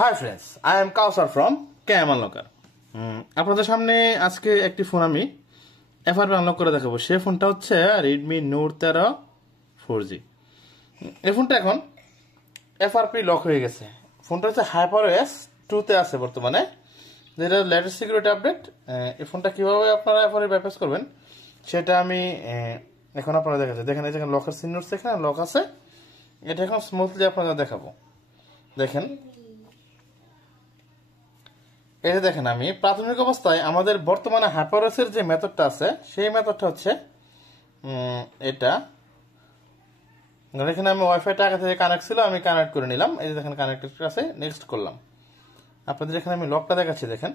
High friends, I am Kawsar from KM Unlocker. আপনাদের সামনে আজকে একটি ফোন আমি এফআরপি আনলক করে দেখাবো। সেই ফোনটা হচ্ছে রেডমি নোট 13 4G। এই ফোনটা এখন এফআরপি লক হয়ে গেছে। ফোনটা হচ্ছে HyperOS 2 তে আছে বর্তমানে, যেটা লেটেস্ট সিকিউরিটি আপডেট। এই ফোনটা কিভাবে আপনারা এফআরপি বাইপাস করবেন সেটা আমি এখন আপনারা দেখাচ্ছি। দেখেন এই যেখানে লকের চিহ্ন এখানে লক আছে, এটা এখন স্মুথলি আপনাদের দেখাবো। দেখেন এটা দেখেন, আমি প্রাথমিক অবস্থায় আমাদের বর্তমানে HyperOS এর যে মেথডটা আছে সেই মেথডটা হচ্ছে এটা। এখানে আমি ওয়াইফাইটা আগে থেকে কানেক্ট ছিল, আমি কানেক্ট করে নিলাম। এই যে দেখেন কানেক্টেড আছে, নেক্সট করলাম। আপনাদের এখানে আমি লকটা দেখাচ্ছি। দেখেন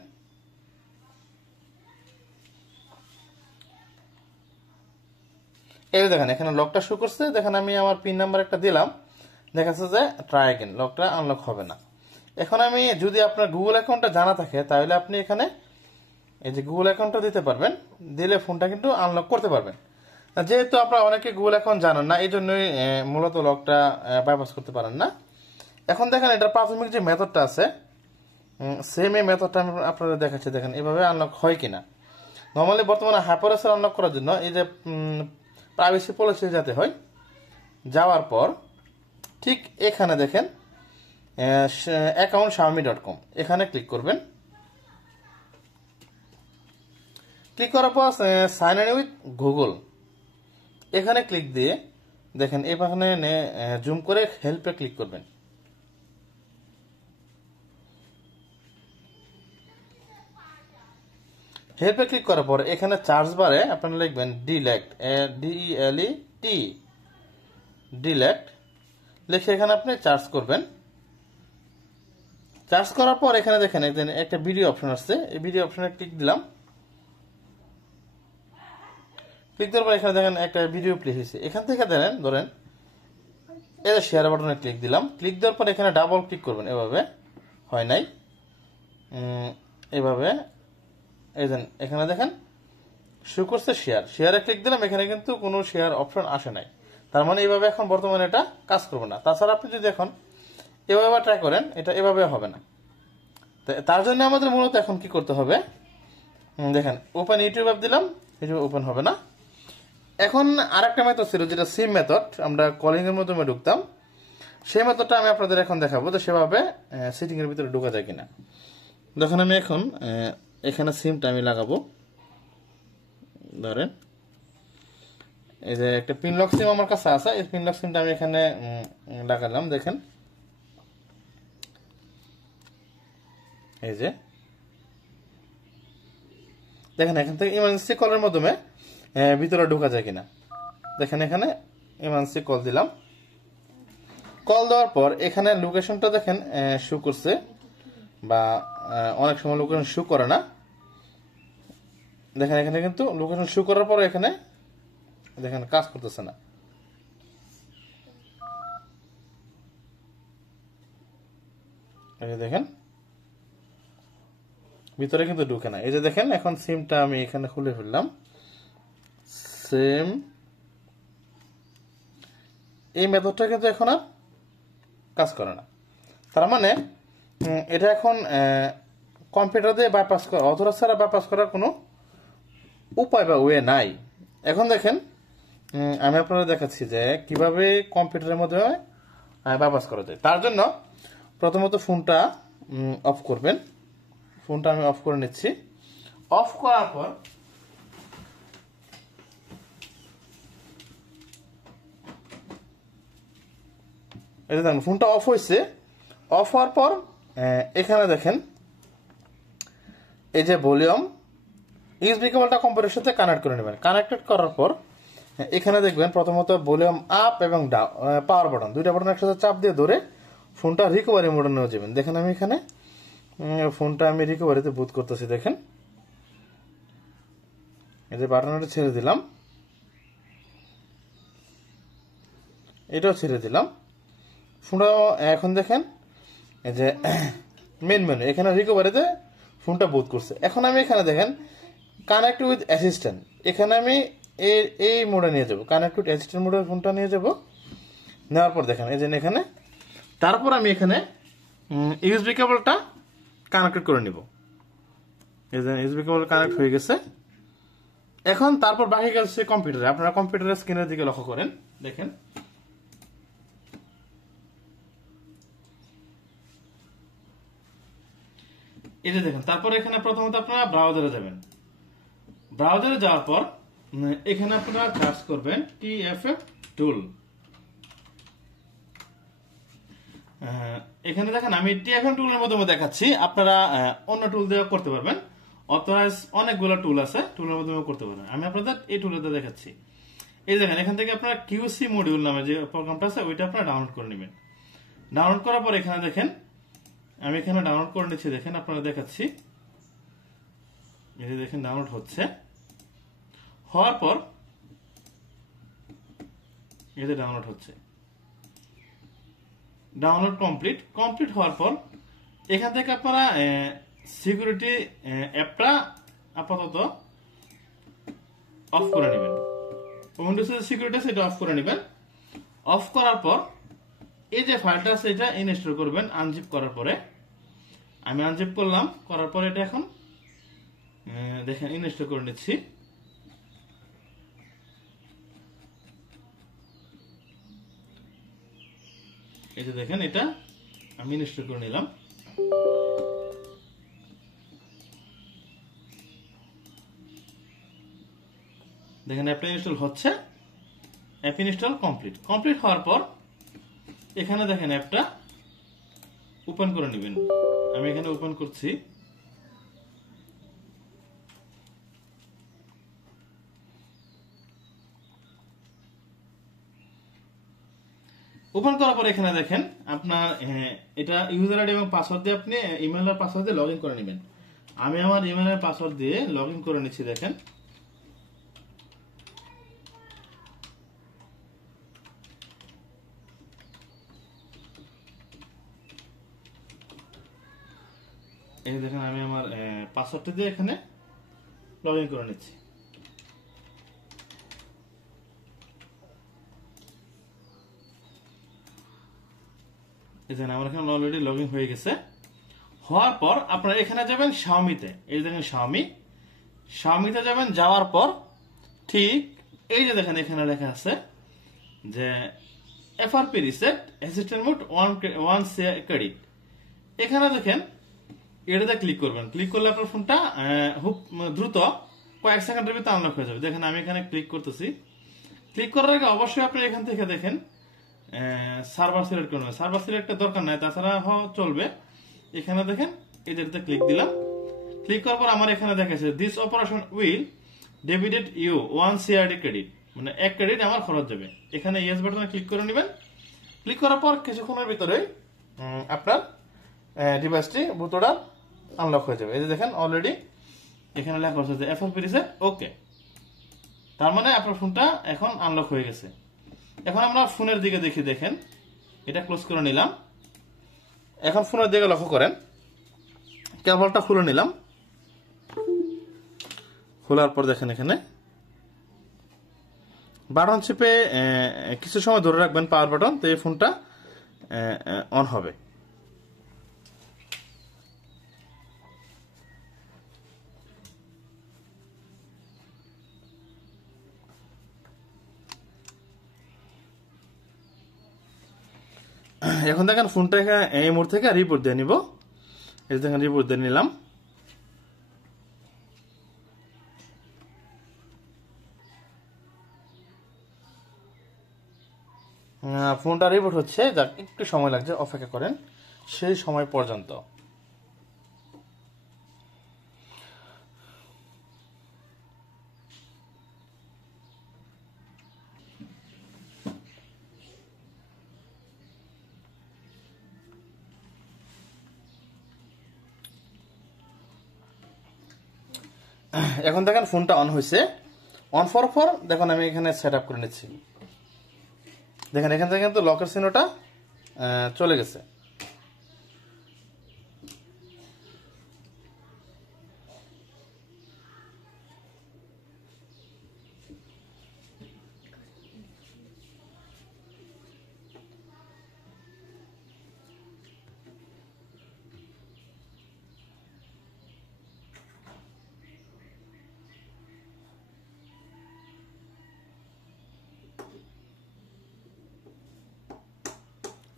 এই দেখেন এখানে লকটা শো করছে। দেখেন আমি আমার পিন নাম্বার একটা দিলাম, দেখাচ্ছে যে ট্রাই অ্যাগেন, লকটা আনলক হবে না। এখন আমি যদি আপনার গুগল অ্যাকাউন্টটা জানা থাকে তাহলে আপনি এখানে এই যে গুগল অ্যাকাউন্টটা দিতে পারবেন, দিলে ফোনটা কিন্তু আনলক করতে পারবেন। যেহেতু আপনারা অনেকে গুগল অ্যাকাউন্ট জানেন না, এই জন্যই মূলত লকটা বাইপাস করতে পারেন না। এখন দেখেন এটা প্রাথমিক যে মেথডটা আছে সেম এই মেথডটা আমি আপনাদের দেখাচ্ছি। দেখেন এভাবে আনলক হয় কিনা। নর্মালি বর্তমানে HyperOS আনলক করার জন্য এই যে প্রাইভেসি পলিসি যাতে হয়, যাওয়ার পর ঠিক এখানে দেখেন অ্যাকাউন্ট xiaomi.com, এখানে ক্লিক করবেন। ক্লিক করার পর সাইন ইন উইথ গুগল, এখানে ক্লিক দিয়ে দেখেন এখানে জুম করে হেল্পে ক্লিক করবেন। হেল্পে ক্লিক করার পর এখানে চার্জ বারে আপনারা লিখবেন ডিলেক্ট, DELET, ডিলেক্ট লিখে এখানে আপনি চার্জ করবেন। চার্জ করার পর এখানে দেখেন একটা ভিডিও অপশন আসছে, এই ভিডিও অপশনে ক্লিক দিলাম। ক্লিক দেওয়ার পর এখানে দেখেন একটা ভিডিও প্লে হয়েছে। এখান থেকে ধরেন এই শেয়ার বাটনে ক্লিক দিলাম। ক্লিক দেওয়ার পর এখানে ডাবল ক্লিক করবেন। এভাবে হয় নাই, এভাবে এখানে দেখেন শো করছে শেয়ারে ক্লিক দিলাম। এখানে কিন্তু কোনো শেয়ার অপশন আসে নাই, তার মানে এইভাবে এখন বর্তমানে এটা কাজ করবে না। তাছাড়া আপনি যদি এখন এভাবে ট্রাই করেন, এটা এভাবে হবে না। তার জন্য আমাদের মূলত এখন কি করতে হবে, দেখেন ওপেন ইউটিউব অ্যাপ দিলাম, ইউটিউব ওপেন হবে না। এখন আরেকটা মেথড ছিল যেটা সিম মেথড, আমরা কলিং এর মাধ্যমে ঢুকতাম। সেই মেথডটা আমি আপনাদের এখন দেখাবো, তো সেভাবে সেটিং এর ভিতরে ঢোকা যায় কিনা। দেখেন আমি এখন এখানে সিমটা আমি লাগাবো। ধরেন এই যে একটা পিনলক সিম আমার কাছে আছে, এই পিনলক সিমটা আমি এখানে লাগালাম। দেখেন এই যে দেখেন এখান থেকে ইমার্জেন্সি কলের মাধ্যমে ভিতরে ঢোকা যায় কিনা। দেখেন এখানে ইমার্জেন্সি কল দিলাম। কল দেওয়ার পর এখানে লোকেশনটা দেখেন শো করছে, বা অনেক সময় লোকেশন শো করে না। দেখেন এখানে কিন্তু লোকেশন শো করার পর এখানে দেখেন কাজ করতেছে না। দেখেন ভিতরে কিন্তু ঢুকে না। এই যে দেখেন এখন সিমটা আমি এখানে খুলে ফেললাম। সেম এই মেথডটা কিন্তু এখন আর কাজ করে না। তার মানে এটা এখন কম্পিউটার দিয়ে বাইপাস করা, অথরাইজ ছাড়া বাইপাস করার কোনো উপায় বা ওয়ে নাই। এখন দেখেন আমি আপনাদের দেখাচ্ছি যে কিভাবে কম্পিউটারের মধ্যে বাইপাস করা যায়। তার জন্য প্রথমত ফোনটা অফ করবেন। ফোনটা আমি অফ করে নিচ্ছি। অফ করার পর এই দেখেন ফোনটা অফ হয়েছে। অফ হওয়ার পর এখানে দেখেন এই যে ভলিউম, ইউএসবি কেবলটা কম্পিউটারের সাথে কানেক্ট করে নেবেন। কানেক্টেড করার পর এখানে দেখবেন প্রথমত ভলিউম আপ এবং ডাউন, পাওয়ার বাটন, দুইটা বাটন একসাথে চাপ দিয়ে ধরে ফোনটা রিকভারি মোডে নিয়ে যাবেন। দেখেন আমি এখানে ফোনটা আমি রিকভারিতে বুট করতেছি। দেখেন এই যে বাটনটা ছেড়ে দিলাম, এটাও ছেড়ে দিলাম। ফোনটা এখন দেখেন এই যে মেন মেনু, এখানে রিকভারিতে ফোনটা বুট করছে। এখন আমি এখানে দেখেন কানেক্ট উইথ অ্যাসিস্ট্যান্ট, এখানে আমি এই মোডে নিয়ে যাবো। কানেক্ট উইথ অ্যাসিস্ট্যান্ট মোডে ফোনটা নিয়ে যাব। নেওয়ার পর দেখেন এই যে এখানে, তারপর আমি এখানে ইউএসবি কেবলটা কানেক্ট করে নিব। এই যে ইউএসবি কেবল কানেক্ট হয়ে গেছে। এখন তারপর বাকি কাজ হচ্ছে কম্পিউটারে। আপনারা কম্পিউটারের স্ক্রিনের দিকে লক্ষ্য করেন, দেখেন এই যে দেখেন। তারপর এখানে প্রথমত আপনারা ব্রাউজারে যাবেন। ব্রাউজারে যাওয়ার পর এখানে আপনারা সার্চ করবেন টিএফএফ টুল। এখানে দেখেন আমি টিএফএফ টুলের মাধ্যমে দেখাচ্ছি, আপনারা অন্য টুল দিয়ে করতে পারবেন। অথরাইজ অনেকগুলো টুল আছে, টুলের মাধ্যমে করতে পারবেন। আমি আপনাদের এই টুলটা দেখাচ্ছি। এই দেখেন এখান থেকে আপনারা কিউসি মডিউল নামে যে প্রোগ্রামটা আছে ওইটা আপনারা ডাউনলোড করে নেবেন। ডাউনলোড করার পর এখানে দেখেন আমি এখানে ডাউনলোড করে নিচ্ছি, দেখেন আপনারা দেখাচ্ছি। এই যে দেখেন ডাউনলোড হচ্ছে। হওয়ার পর এই যে ডাউনলোড হচ্ছে, ডাউনলোড কমপ্লিট হওয়ার পর এখান থেকে আপনারা সিকিউরিটি অ্যাপটা আপাতত অফ করে নেবেন। উইন্ডোজের সিকিউরিটি সেটা অফ করে নেবেন। অফ করার পর এই যে ফাইলটা আছে এটা ইনস্টল করবেন আনজিপ করার পরে। আমি আনজিপ করলাম, করার পরে এটা এখন দেখেন ইনস্টল করে নিচ্ছি। এই যে দেখেন এটা আমি ইনস্টল করে নিলাম। দেখেন অ্যাপটা ইনস্টল হচ্ছে। অ্যাপ ইনস্টল কমপ্লিট হওয়ার পর এখানে দেখেন অ্যাপটা ওপেন করে নেবেন। আমি এখানে ওপেন করছি। ওপেন করার পর এখানে দেখেন আপনার এটা ইউজার আইডি এবং পাসওয়ার্ড দিয়ে আপনি ইমেল আর পাসওয়ার্ড দিয়ে লগ ইন করে নেবেন। আমি আমার ইমেল আর পাসওয়ার্ড দিয়ে লগ ইন করে নিচ্ছি। দেখেন এই দেখেন আমি আমার পাসওয়ার্ডটা দিয়ে এখানে লগ ইন করে নিচ্ছি। এই দেখেন আমার এখানে অলরেডি লগ ইন হয়ে গেছে। হওয়ার পর আপনারা এখানে যাবেন শাওমিতে। এই দেখেন শাওমিতে যাবেন। যাওয়ার পর ঠিক এই যে দেখেন এখানে লেখা আছে যে FRP reset assistant mode 1 credit. এখানে দেখেন এটাতে ক্লিক করবেন। ক্লিক করলে আপনার ফোনটা খুব দ্রুত কয়েক সেকেন্ডের ভিতরে আনলক হয়ে যাবে। দেখেন আমি এখানে ক্লিক করতেছি। ক্লিক করার আগে অবশ্যই আপনি এখান থেকে দেখেন সার্ভার সিলেক্ট করবেন। সার্ভার সিলেক্টের দরকার নাই, তাছাড়া চলবে। এখানে দেখেন এই যেটাতে ক্লিক দিলাম। ক্লিক করার পর আমার এখানে দেখাচ্ছে this operation will debited you 1 CRD credit, মানে 1 ক্রেডিট আমার খরচ যাবে। এখানে ইয়েস বাটনে ক্লিক করে নেবেন। ক্লিক করার পর কিছুক্ষণের ভিতরে আপনার ডিভাইসটি বুতোটা আনলক হয়ে যাবে। এই যে দেখেন অলরেডি এখানে লেখা আছে যে এফআরপি রিসেট ওকে। তার মানে আপনার ফোনটা এখন আনলক হয়ে গেছে। এখন আমরা ফোনের দিকে দেখি। দেখেন এটা ক্লোজ করে নিলাম। এখন ফোনের দিকে লক্ষ্য করেন, কেবলটা খুলে নিলাম। খোলার পর দেখেন এখানে বাটন চেপে কিছু সময় ধরে রাখবেন পাওয়ার বাটন, তো এই ফোনটা অন হবে। এখন দেখেন ফোনটা এই মোড থেকে রিপোর্ট দিয়ে নিব। এই দেখেন রিপোর্ট দিয়ে নিলাম। ফোনটা রিপোর্ট হচ্ছে, যাক একটু সময় লাগছে, অপেক্ষা করেন সেই সময় পর্যন্ত। এখন দেখেন ফোনটা অন হয়েছে। অন ফর দেখুন আমি এখানে সেট আপ করে নিচ্ছি। দেখেন এখান থেকে কিন্তু লকের চিহ্নটা চলে গেছে।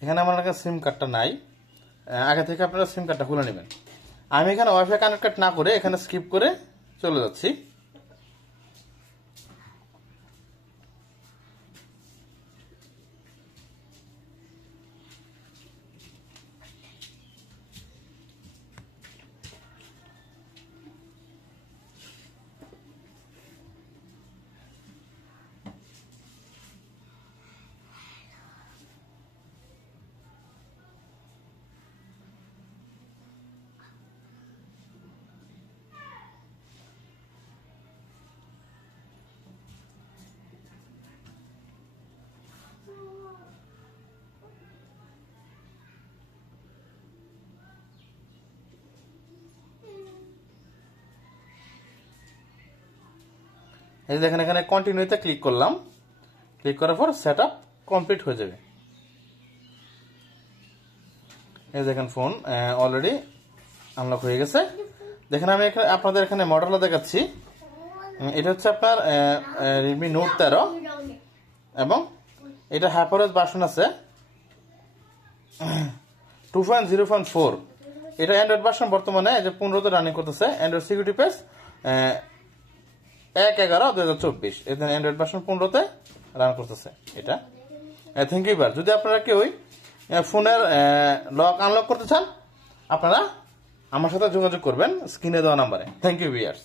এখানে আমার কাছে সিম কার্ডটা নাই, আগে থেকে আপনারা সিম কার্ডটা খুলে নেবেন। আমি এখানে ওয়াইফাই কানেক্টেড না করে এখানে স্কিপ করে চলে যাচ্ছি। এই দেখেন এখানে কন্টিনিউতে ক্লিক করলাম, ক্লিক করার পর সেট আপ কমপ্লিট হয়ে যাবে। এই দেখেন ফোন অলরেডি আনলক হয়ে গেছে। দেখেন আমি আপনাদের এখানে মডেলটা দেখাচ্ছি। এটা হচ্ছে আপনার রেডমি নোট 13 এবং এটা হাইপারওয়েজ ভার্সন আছে 2.0.4। এটা অ্যান্ড্রয়েড ভার্সন বর্তমানে যে 15তে রানিং করতেছে। Android security page 1/11/2024। এটা অ্যান্ড্রয়েড ভার্সন 15তে রান করতেছে এটা। Thank you. যদি আপনারা কেউ ফোনের লক আনলক করতে চান, আপনারা আমার সাথে যোগাযোগ করবেন স্ক্রিনে দেওয়া নাম্বারে। Thank you viewers.